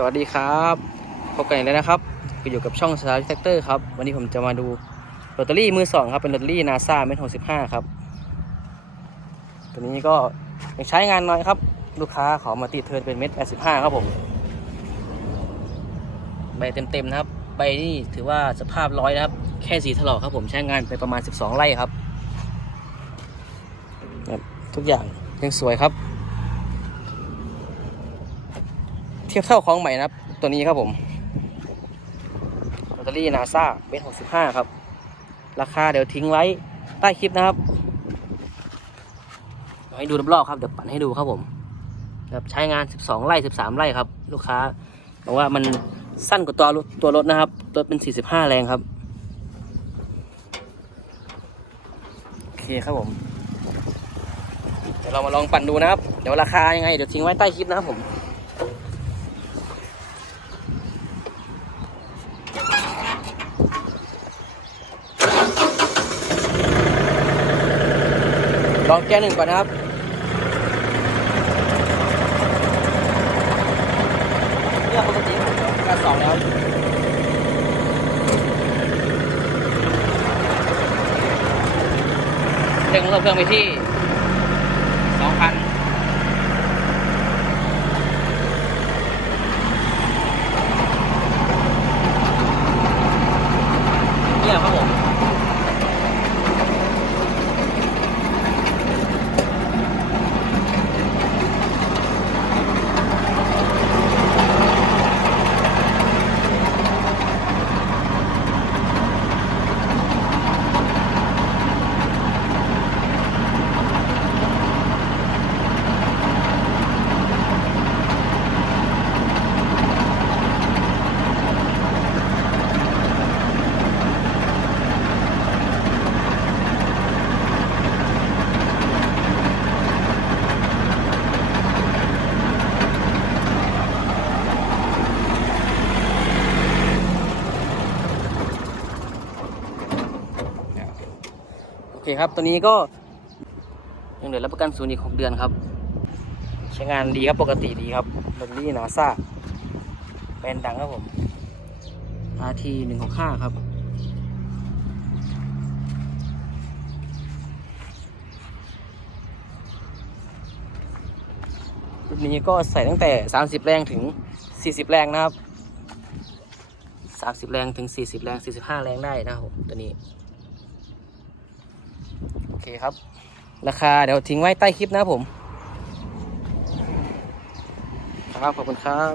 สวัสดีครับพบกันอีกแล้วนะครับก็อยู่กับช่องสตาร์แท็กเตอร์ครับวันนี้ผมจะมาดูลอตเตอรี่มือสองครับเป็นลอตเตอรี่นาซาเม็ดหกสิบห้าครับตัวนี้ก็ยังใช้งานน้อยครับ ลูกค้าขอมาติดเทิร์นเป็นเม็ดแปดสิบห้าครับผมใบเต็มๆนะครับใบนี่ถือว่าสภาพร้อยนะครับ แค่สีถลอกครับผมใช้งานไปประมาณ12ไร่ครับครับ ทุกอย่างยังสวยครับ เทียบเท่าของใหม่นะครับ ตัวนี้ครับผมลอตเตอรี่นาซาเบสหกสิบห้าครับ ราคาเดี๋ยวทิ้งไว้ใต้คลิปนะครับให้ดูรอบๆครับเดี๋ยวปั่นให้ดูครับผมแบบใช้งาน 12 ไร่ 13 ไร่ครับ ลูกค้าบอกว่ามันสั้นกว่าตัวรถตัวรถนะครับรถเป็น 45 แรงครับ โอเคครับผม เดี๋ยวเรามาลองปั่นดูนะครับ เดี๋ยวราคายังไง เดี๋ยวทิ้งไว้ใต้คลิปนะครับผม ลองแก้หนึ่งก่อนนะครับเรื่อปกติการสองแล้วเร่งเริ่มเครื่องไปที่ เคครับ ตัวนี้ก็ยังเหลือรับประกันศูนย์อีก 6 เดือนครับ ใช้งานดีครับปกติดีครับแบตเตอรี่นาซาแบรนด์ดังครับผม RT 165ครับรุ่นนี้ก็ใส่ตั้งแต่ 30 แรงถึง 40 แรงนะครับ 30 แรงถึง 40 แรง 45 แรงได้นะครับตัวนี้ เคครับ ราคาเดี๋ยวทิ้งไว้ใต้คลิปนะครับผม ครับ ขอบคุณครับ